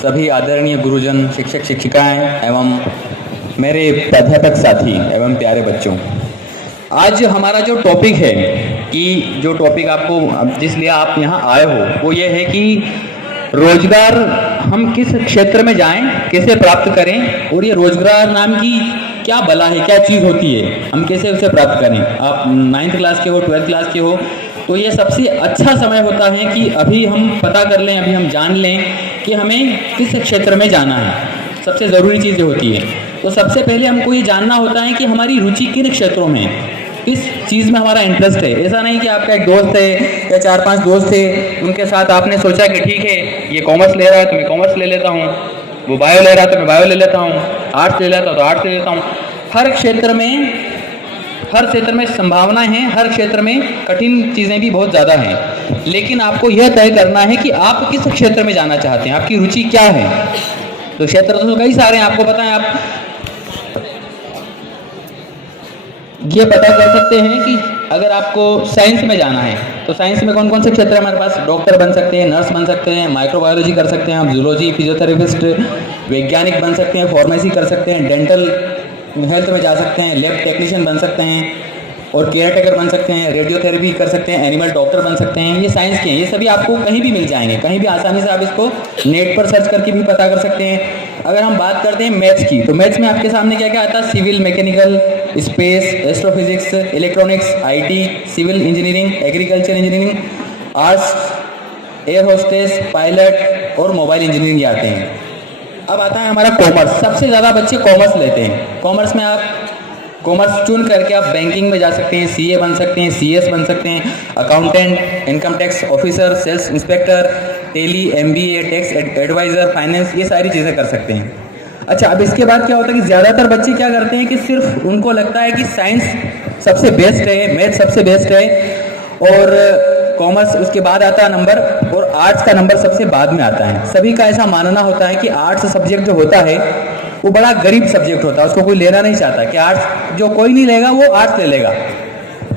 सभी आदरणीय गुरुजन, शिक्षक शिक्षिकाएं एवं मेरे प्राध्यापक साथी एवं प्यारे बच्चों, आज हमारा जो टॉपिक है कि जो टॉपिक आपको जिसलिए आप यहाँ आए हो वो ये है कि रोजगार हम किस क्षेत्र में जाएं, कैसे प्राप्त करें और ये रोजगार नाम की क्या बला है, क्या चीज़ होती है, हम कैसे उसे प्राप्त करें। आप 9th क्लास के हो, 12th क्लास के हो, तो ये सबसे अच्छा समय होता है कि अभी हम पता कर लें, अभी हम जान लें कि हमें किस क्षेत्र में जाना है। सबसे ज़रूरी चीज़ होती है। तो सबसे पहले हमको ये जानना होता है कि हमारी रुचि किन क्षेत्रों में है, किस चीज़ में हमारा इंटरेस्ट है। ऐसा नहीं कि आपका एक दोस्त है या 4-5 दोस्त थे, उनके साथ आपने सोचा कि ठीक है ये कॉमर्स ले रहा है तो मैं कॉमर्स ले लेता हूँ, वो बायो ले रहा है तो मैं बायो ले लेता हूँ, आर्ट्स ले लेता हूँ तो आर्ट्स ले लेता हूँ। हर क्षेत्र में संभावनाएं हैं, हर क्षेत्र में कठिन चीज़ें भी बहुत ज़्यादा हैं, लेकिन आपको यह तय करना है कि आप किस क्षेत्र में जाना चाहते हैं, आपकी रुचि क्या है। तो क्षेत्र तो कई सारे हैं, आपको पता है। आप ये पता कर सकते हैं कि अगर आपको साइंस में जाना है तो साइंस में कौन कौन से क्षेत्र है हमारे पास। डॉक्टर बन सकते हैं, नर्स बन सकते हैं, माइक्रोबायोलॉजी कर सकते हैं, आप जूलॉजी, फिजियोथेरेपिस्ट, वैज्ञानिक बन सकते हैं, फार्मेसी कर सकते हैं, डेंटल हेल्थ में जा सकते हैं, लैब टेक्नीशियन बन सकते हैं और केयर टेकर बन सकते हैं, रेडियोथेरेपी कर सकते हैं, एनिमल डॉक्टर बन सकते हैं। ये साइंस के हैं, ये सभी आपको कहीं भी मिल जाएंगे, कहीं भी आसानी से आप इसको नेट पर सर्च करके भी पता कर सकते हैं। अगर हम बात करते हैं मैथ्स की, तो मैथ्स में आपके सामने क्या क्या आता है। Civil, mechanical, space, astrophysics, electronics, IT, civil engineering, agriculture engineering, arts, air hostess, pilot और मोबाइल इंजीनियरिंग आते हैं। अब आता है हमारा कॉमर्स। सबसे ज़्यादा बच्चे कॉमर्स लेते हैं। कॉमर्स में आप कॉमर्स चुन करके आप बैंकिंग में जा सकते हैं, सीए बन सकते हैं, सीएस बन सकते हैं, accountant, income tax officer, sales inspector, Tally, MBA, tax adviser, finance, ये सारी चीज़ें कर सकते हैं। अच्छा, अब इसके बाद क्या होता है कि ज़्यादातर बच्चे क्या करते हैं कि सिर्फ उनको लगता है कि साइंस सबसे बेस्ट है, मैथ सबसे बेस्ट है और कॉमर्स उसके बाद आता है नंबर और आर्ट्स का नंबर सबसे बाद में आता है। सभी का ऐसा मानना होता है कि आर्ट्स सब्जेक्ट जो होता है वो बड़ा गरीब सब्जेक्ट होता है, उसको कोई लेना नहीं चाहता कि आर्ट्स जो कोई नहीं लेगा वो आर्ट्स ले लेगा।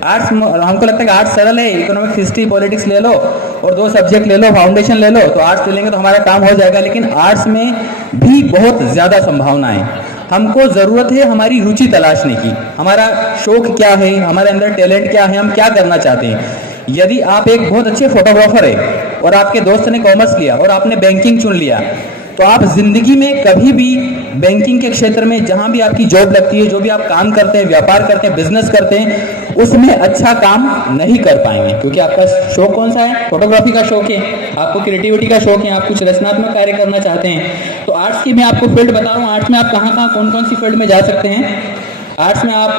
आर्ट्स हमको लगता है कि आर्ट्स सरल है, इकोनॉमिक्स, हिस्ट्री, पॉलिटिक्स ले लो और 2 सब्जेक्ट ले लो, फाउंडेशन ले लो, तो आर्ट्स ले लेंगे तो हमारा काम हो जाएगा। लेकिन आर्ट्स में भी बहुत ज़्यादा संभावना है। हमको ज़रूरत है हमारी रुचि तलाशने की, हमारा शौक क्या है, हमारे अंदर टैलेंट क्या है, हम क्या करना चाहते हैं। यदि आप एक बहुत अच्छे फोटोग्राफर है और आपके दोस्त ने कॉमर्स लिया और आपने बैंकिंग चुन लिया, तो आप जिंदगी में कभी भी बैंकिंग के क्षेत्र में जहां भी आपकी जॉब लगती है, जो भी आप काम करते हैं, व्यापार करते हैं, बिजनेस करते हैं, उसमें अच्छा काम नहीं कर पाएंगे, क्योंकि आपका शौक कौन सा है, फोटोग्राफी का शौक है, आपको क्रिएटिविटी का शौक है, आप कुछ रचनात्मक कार्य करना चाहते हैं। तो आर्ट्स की मैं आपको फील्ड बता रहा हूँ, आर्ट्स में आप कहाँ कौन कौन सी फील्ड में जा सकते हैं। आर्ट्स में आप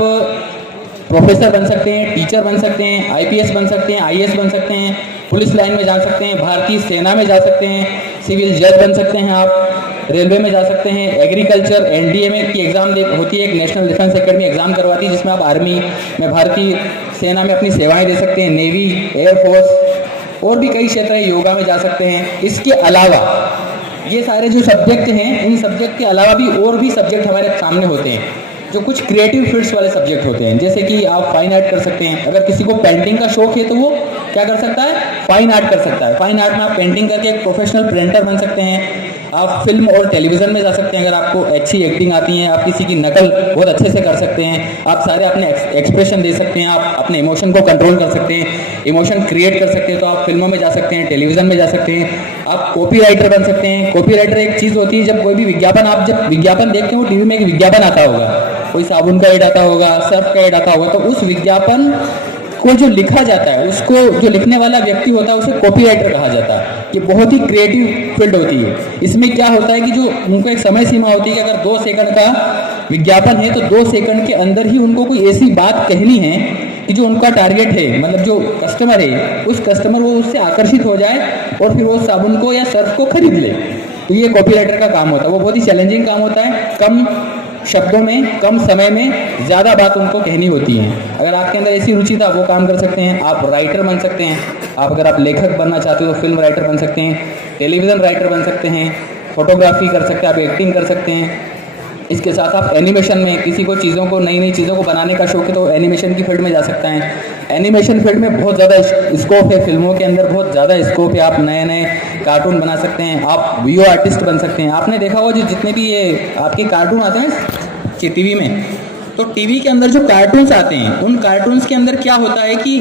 प्रोफेसर बन सकते हैं, टीचर बन सकते हैं, आईपीएस बन सकते हैं, आईएएस बन सकते हैं, पुलिस लाइन में जा सकते हैं, भारतीय सेना में जा सकते हैं, सिविल जज बन सकते हैं, आप रेलवे में जा सकते हैं, एग्रीकल्चर, एनडीए की एग्ज़ाम होती है, एक नेशनल डिफेंस एकेडमी एग्ज़ाम करवाती है जिसमें आप आर्मी में, भारतीय सेना में अपनी सेवाएं दे सकते हैं, नेवी, एयरफोर्स और भी कई क्षेत्र है, योगा में जा सकते हैं। इसके अलावा ये सारे जो सब्जेक्ट हैं, इन सब्जेक्ट के अलावा भी और भी सब्जेक्ट हमारे सामने होते हैं जो कुछ क्रिएटिव फील्ड्स वाले सब्जेक्ट होते हैं। जैसे कि आप फाइन आर्ट कर सकते हैं, अगर किसी को पेंटिंग का शौक है तो वो क्या कर सकता है, फाइन आर्ट कर सकता है। फाइन आर्ट में आप पेंटिंग करके एक प्रोफेशनल पेंटर बन सकते हैं। आप फिल्म और टेलीविज़न में जा सकते हैं, अगर आपको अच्छी एक्टिंग आती है, आप किसी की नकल बहुत अच्छे से कर सकते हैं, आप सारे अपने एक्सप्रेशन दे सकते हैं, आप अपने इमोशन को कंट्रोल कर सकते हैं, इमोशन क्रिएट कर सकते हैं, तो आप फिल्मों में जा सकते हैं, टेलीविज़न में जा सकते हैं, आप कॉपी राइटर बन सकते हैं। कॉपी राइटर एक चीज़ होती है, जब कोई भी विज्ञापन, आप जब विज्ञापन देखते हो, टीवी में एक विज्ञापन आता होगा, कोई साबुन का ऐड आता होगा, सर्फ का ऐड आता होगा, तो उस विज्ञापन को जो लिखा जाता है, उसको जो लिखने वाला व्यक्ति होता है उसे कॉपी राइटर कहा जाता है। ये बहुत ही क्रिएटिव फील्ड होती है। इसमें क्या होता है कि जो उनको एक समय सीमा होती है कि अगर 2 सेकंड का विज्ञापन है तो 2 सेकंड के अंदर ही उनको कोई ऐसी बात कहनी है कि जो उनका टारगेट है, मतलब जो कस्टमर है, उस कस्टमर वो उससे आकर्षित हो जाए और फिर वो साबुन को या सर्फ को खरीद ले। तो ये कॉपी राइटर का काम होता है। वो बहुत ही चैलेंजिंग काम होता है, कम शब्दों में, कम समय में ज़्यादा बात उनको कहनी होती है। अगर आपके अंदर ऐसी रुचि था, वो काम कर सकते हैं। आप राइटर बन सकते हैं, अगर आप लेखक बनना चाहते हो तो फिल्म राइटर बन सकते हैं, टेलीविज़न राइटर बन सकते हैं, फोटोग्राफी कर सकते हैं, आप एक्टिंग कर सकते हैं। इसके साथ आप एनिमेशन में, किसी को चीज़ों को, नई नई चीज़ों को बनाने का शौक है तो एनिमेशन की फील्ड में जा सकता है। एनिमेशन फील्ड में बहुत ज़्यादा स्कोप है, फिल्मों के अंदर बहुत ज़्यादा स्कोप है। आप नए नए कार्टून बना सकते हैं, आप वीडियो आर्टिस्ट बन सकते हैं। आपने देखा होगा जो जितने भी ये आपके कार्टून आते हैं कि टीवी में, तो टीवी के अंदर जो कार्टून्स आते हैं उन कार्टून्स के अंदर क्या होता है कि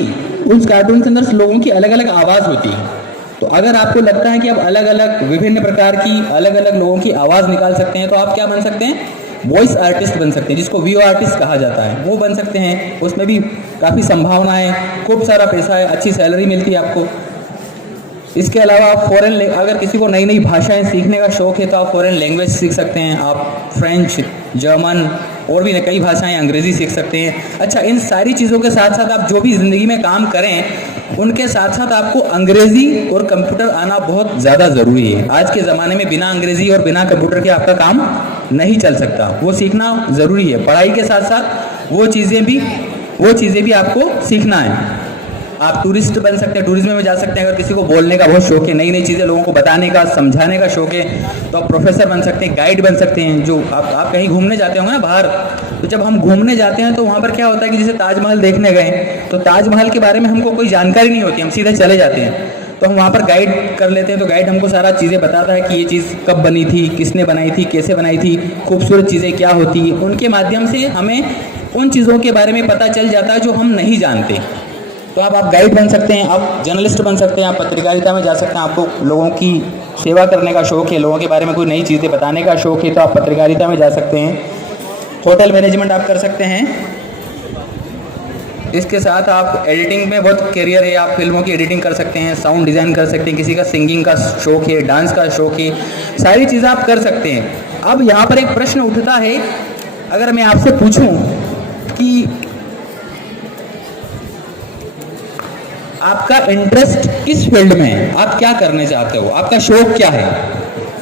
उन कार्टून के अंदर लोगों की अलग अलग आवाज़ होती है। तो अगर आपको लगता है कि आप अलग अलग विभिन्न प्रकार की अलग अलग लोगों की आवाज़ निकाल सकते हैं, तो आप क्या बन सकते हैं, वॉइस आर्टिस्ट बन सकते हैं, जिसको वीओ आर्टिस्ट कहा जाता है, वो बन सकते हैं। उसमें भी काफ़ी संभावना है, खूब सारा पैसा है, अच्छी सैलरी मिलती है आपको। इसके अलावा आप फॉरेन, अगर किसी को नई नई भाषाएं सीखने का शौक़ है तो आप फॉरेन लैंग्वेज सीख सकते हैं। आप फ्रेंच, जर्मन और भी कई भाषाएं, अंग्रेज़ी सीख सकते हैं। अच्छा, इन सारी चीज़ों के साथ साथ आप जो भी ज़िंदगी में काम करें उनके साथ साथ आपको अंग्रेज़ी और कंप्यूटर आना बहुत ज़्यादा ज़रूरी है। आज के ज़माने में बिना अंग्रेज़ी और बिना कंप्यूटर के आपका काम नहीं चल सकता, वो सीखना ज़रूरी है। पढ़ाई के साथ साथ वो चीज़ें भी आपको सीखना है। आप टूरिस्ट बन सकते हैं, टूरिज्म में जा सकते हैं। अगर किसी को बोलने का बहुत शौक है, नई नई चीज़ें लोगों को बताने का, समझाने का शौक है, तो आप प्रोफेसर बन सकते हैं, गाइड बन सकते हैं। जो आप कहीं घूमने जाते होंगे ना बाहर, तो जब हम घूमने जाते हैं तो वहाँ पर क्या होता है कि जैसे ताजमहल देखने गए, तो ताजमहल के बारे में हमको कोई जानकारी नहीं होती, हम सीधे चले जाते हैं। तो हम वहाँ पर गाइड कर लेते हैं, तो गाइड हमको सारा चीज़ें बताता है कि ये चीज़ कब बनी थी, किसने बनाई थी, कैसे बनाई थी, खूबसूरत चीज़ें क्या होती हैं। उनके माध्यम से हमें उन चीज़ों के बारे में पता चल जाता है जो हम नहीं जानते। तो आप गाइड बन सकते हैं, आप जर्नलिस्ट बन सकते हैं, आप पत्रकारिता में जा सकते हैं। आपको लोगों की सेवा करने का शौक़ है, लोगों के बारे में कोई नई चीज़ें बताने का शौक़ है, तो आप पत्रकारिता में जा सकते हैं। होटल मैनेजमेंट आप कर सकते हैं। इसके साथ आप एडिटिंग में बहुत करियर है, आप फिल्मों की एडिटिंग कर सकते हैं, साउंड डिज़ाइन कर सकते हैं, किसी का सिंगिंग का शौक़ है, डांस का शौक़ है, सारी चीज़ें आप कर सकते हैं। अब यहाँ पर एक प्रश्न उठता है, अगर मैं आपसे पूछूं कि आपका इंटरेस्ट किस फील्ड में है, आप क्या करने चाहते हो, आपका शौक़ क्या है।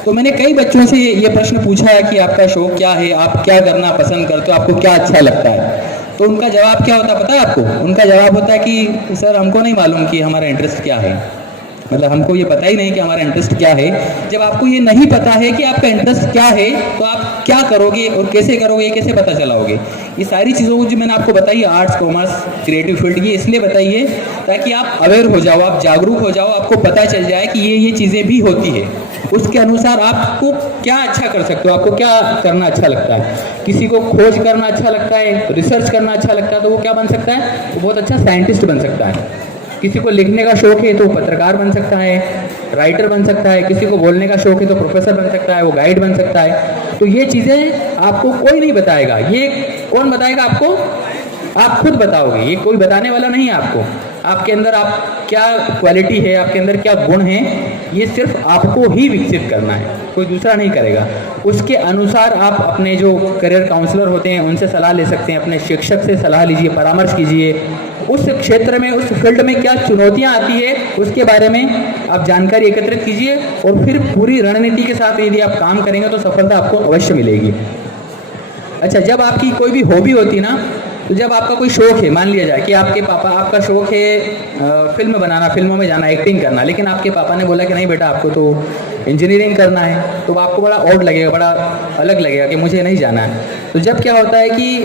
तो मैंने कई बच्चों से ये प्रश्न पूछा है कि आपका शौक़ क्या है, आप क्या करना पसंद करते हो, आपको क्या अच्छा लगता है। तो उनका जवाब क्या होता है पता है आपको? उनका जवाब होता है कि सर हमको नहीं मालूम कि हमारा इंटरेस्ट क्या है, मतलब हमको ये पता ही नहीं कि हमारा इंटरेस्ट क्या है। जब आपको ये नहीं पता है कि आपका इंटरेस्ट क्या है, तो आप क्या करोगे और कैसे करोगे, कैसे पता चलाओगे। ये सारी चीज़ों जो मैंने आपको बताई, आर्ट्स, कॉमर्स, क्रिएटिव फील्ड, ये इसलिए बताइए ताकि आप अवेयर हो जाओ, आप जागरूक हो जाओ, आपको पता चल जाए कि ये चीज़ें भी होती है। उसके अनुसार आपको क्या अच्छा कर सकते हो, आपको क्या करना अच्छा लगता है। किसी को खोज करना अच्छा लगता है, रिसर्च करना अच्छा लगता है, तो वो क्या बन सकता है, वो बहुत अच्छा साइंटिस्ट बन सकता है। किसी को लिखने का शौक़ है तो वो पत्रकार बन सकता है, राइटर बन सकता है। किसी को बोलने का शौक़ है तो प्रोफेसर बन सकता है, वो गाइड बन सकता है। तो ये चीज़ें आपको कोई नहीं बताएगा, ये कौन बताएगा आपको, आप खुद बताओगे। ये कोई बताने वाला नहीं है आपको। आपके अंदर आप क्या क्वालिटी है, आपके अंदर क्या गुण है, ये सिर्फ आपको ही विकसित करना है, कोई दूसरा नहीं करेगा। उसके अनुसार आप अपने जो करियर काउंसलर होते हैं उनसे सलाह ले सकते हैं, अपने शिक्षक से सलाह लीजिए, परामर्श कीजिए। उस क्षेत्र में, उस फील्ड में क्या चुनौतियां आती है उसके बारे में आप जानकारी एकत्रित कीजिए, और फिर पूरी रणनीति के साथ यदि आप काम करेंगे तो सफलता आपको अवश्य मिलेगी। अच्छा, जब आपकी कोई भी हॉबी होती है ना, तो जब आपका कोई शौक़ है, मान लिया जाए कि आपके पापा, आपका शौक़ है फिल्म बनाना, फिल्मों में जाना, एक्टिंग करना, लेकिन आपके पापा ने बोला कि नहीं बेटा आपको तो इंजीनियरिंग करना है, तो आपको बड़ा ऑड लगेगा, बड़ा अलग लगेगा कि मुझे नहीं जाना है। तो जब क्या होता है कि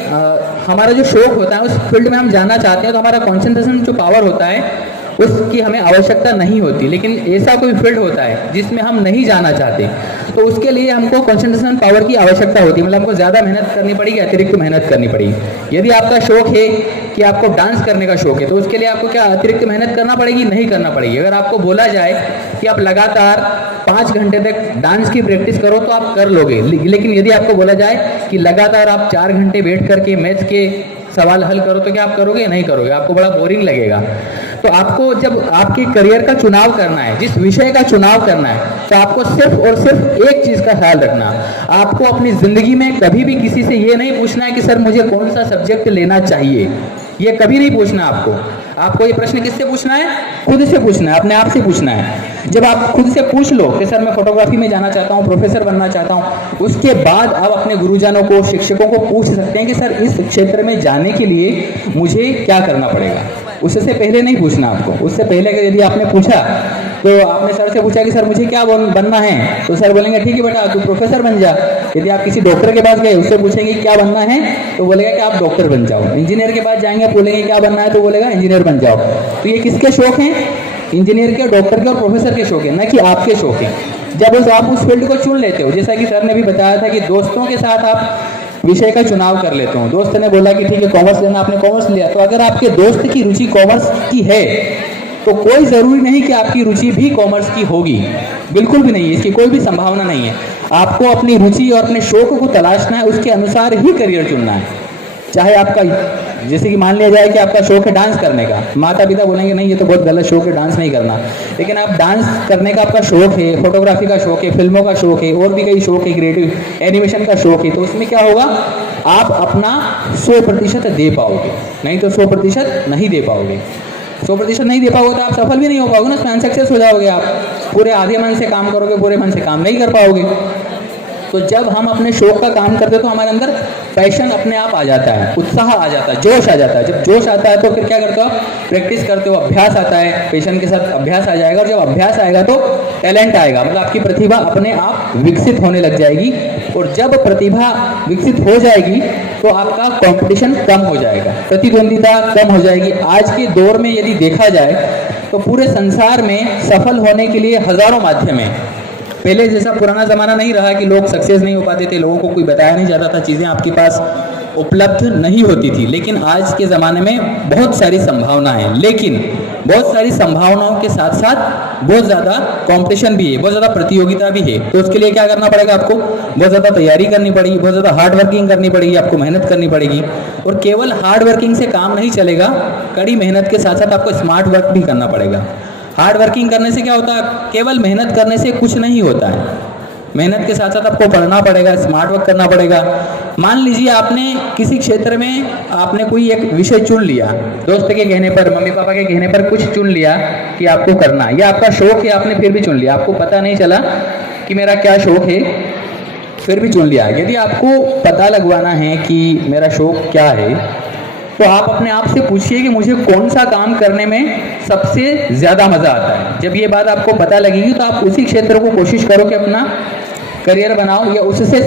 हमारा जो शौक़ होता है उस फील्ड में हम जाना चाहते हैं, तो हमारा कॉन्सेंट्रेशन जो पावर होता है उसकी हमें आवश्यकता नहीं होती। लेकिन ऐसा कोई फील्ड होता है जिसमें हम नहीं जाना चाहते, तो उसके लिए हमको कंसंट्रेशन पावर की आवश्यकता होती है, मतलब हमको ज़्यादा मेहनत करनी पड़ेगी, अतिरिक्त मेहनत करनी पड़ेगी। यदि आपका शौक़ है कि आपको डांस करने का शौक़ है, तो उसके लिए आपको क्या अतिरिक्त मेहनत करना पड़ेगी, नहीं करना पड़ेगी। अगर आपको बोला जाए कि आप लगातार 5 घंटे तक डांस की प्रैक्टिस करो तो आप कर लोगे, लेकिन यदि आपको बोला जाए कि लगातार आप 4 घंटे बैठ करके मैथ्स के सवाल हल करो, तो क्या आप करोगे? नहीं करोगे, आपको बड़ा बोरिंग लगेगा। तो आपको जब आपके करियर का चुनाव करना है, जिस विषय का चुनाव करना है, तो आपको सिर्फ और सिर्फ एक चीज़ का ख्याल रखना, आपको अपनी ज़िंदगी में कभी भी किसी से ये नहीं पूछना है कि सर मुझे कौन सा सब्जेक्ट लेना चाहिए, ये कभी नहीं पूछना आपको। आपको ये प्रश्न किससे पूछना है? खुद से पूछना है, अपने आप से पूछना है। जब आप खुद से पूछ लो कि सर मैं फोटोग्राफी में जाना चाहता हूँ, प्रोफेसर बनना चाहता हूँ, उसके बाद आप अपने गुरुजनों को, शिक्षकों को पूछ सकते हैं कि सर इस क्षेत्र में जाने के लिए मुझे क्या करना पड़ेगा। उससे पहले नहीं पूछना आपको। उससे पहले यदि आपने पूछा तो आपने सर से पूछा कि सर मुझे क्या बनना है, तो सर बोलेंगे ठीक है बेटा तू प्रोफेसर बन जा। यदि आप किसी डॉक्टर के पास गए, उससे पूछेंगे क्या बनना है, तो बोलेगा कि आप डॉक्टर बन जाओ। इंजीनियर के पास जाएंगे, बोलेंगे क्या बनना है, तो बोलेगा इंजीनियर बन जाओ। तो ये किसके शौक हैं? इंजीनियर के, डॉक्टर के और प्रोफेसर के शौक है, न कि आपके शौक है। जब आप उस फील्ड को चुन लेते हो, जैसा कि सर ने भी बताया था कि दोस्तों के साथ आप विषय का चुनाव कर लेते हो। दोस्त ने बोला कि ठीक है कॉमर्स लेना, आपने कॉमर्स लिया। तो अगर आपके दोस्त की रुचि कॉमर्स की है तो कोई ज़रूरी नहीं कि आपकी रुचि भी कॉमर्स की होगी, बिल्कुल भी नहीं है, इसकी कोई भी संभावना नहीं है। आपको अपनी रुचि और अपने शौक को तलाशना है, उसके अनुसार ही करियर चुनना है। चाहे आपका, जैसे कि मान लिया जाए कि आपका शौक है डांस करने का, माता पिता बोलेंगे नहीं ये तो बहुत गलत शौक है, डांस नहीं करना। लेकिन आप डांस करने का आपका शौक है, फोटोग्राफी का शौक है, फिल्मों का शौक है, और भी कई शौक है, क्रिएटिव एनिमेशन का शौक है, तो उसमें क्या होगा, आप अपना 100% दे पाओगे, नहीं तो 100% नहीं दे पाओगे। 100% नहीं दे पाओगे तो आप सफल भी नहीं हो पाओगे ना, उसमें अनसक्सेस हो जाओगे। आप पूरे आधे मन से काम करोगे, पूरे मन से काम नहीं कर पाओगे। तो जब हम अपने शौक का काम करते हैं तो हमारे अंदर पैशन अपने आप आ जाता है, उत्साह आ जाता है, जोश आ जाता है। जब जोश आता है तो फिर क्या करते हो, प्रैक्टिस करते हो, अभ्यास आता है, पैशन के साथ अभ्यास आ जाएगा, और जब अभ्यास आएगा तो टैलेंट आएगा, मतलब आपकी प्रतिभा अपने आप विकसित होने लग जाएगी। और जब प्रतिभा विकसित हो जाएगी तो आपका कंपटीशन कम हो जाएगा, प्रतिद्वंदिता कम हो जाएगी। आज के दौर में यदि देखा जाए तो पूरे संसार में सफल होने के लिए हजारों माध्यम हैं। पहले जैसा पुराना ज़माना नहीं रहा कि लोग सक्सेस नहीं हो पाते थे, लोगों को कोई बताया नहीं जाता था, चीज़ें आपके पास उपलब्ध नहीं होती थी। लेकिन आज के ज़माने में बहुत सारी संभावनाएं हैं, लेकिन बहुत सारी संभावनाओं के साथ साथ बहुत ज़्यादा कंपटीशन भी है, बहुत ज़्यादा प्रतियोगिता भी है। तो उसके लिए क्या करना पड़ेगा, आपको बहुत ज़्यादा तैयारी करनी पड़ेगी, बहुत ज़्यादा हार्ड वर्किंग करनी पड़ेगी, आपको मेहनत करनी पड़ेगी। और केवल हार्ड वर्किंग से काम नहीं चलेगा, कड़ी मेहनत के साथ साथ आपको स्मार्ट वर्क भी करना पड़ेगा। हार्ड वर्किंग करने से क्या होता है, केवल मेहनत करने से कुछ नहीं होता है, मेहनत के साथ साथ आपको पढ़ना पड़ेगा, स्मार्ट वर्क करना पड़ेगा। मान लीजिए आपने किसी क्षेत्र में आपने कोई एक विषय चुन लिया, दोस्त के कहने पर, मम्मी पापा के कहने पर कुछ चुन लिया कि आपको करना है, या आपका शौक है आपने फिर भी चुन लिया, आपको पता नहीं चला कि मेरा क्या शौक है, फिर भी चुन लिया। यदि आपको पता लगवाना है कि मेरा शौक क्या है, तो आप अपने आप से पूछिए कि मुझे कौन सा काम करने में सबसे ज़्यादा मज़ा आता है। जब ये बात आपको पता लगेगी तो आप उसी क्षेत्र को कोशिश करो कि अपना करियर बनाओ, या उससे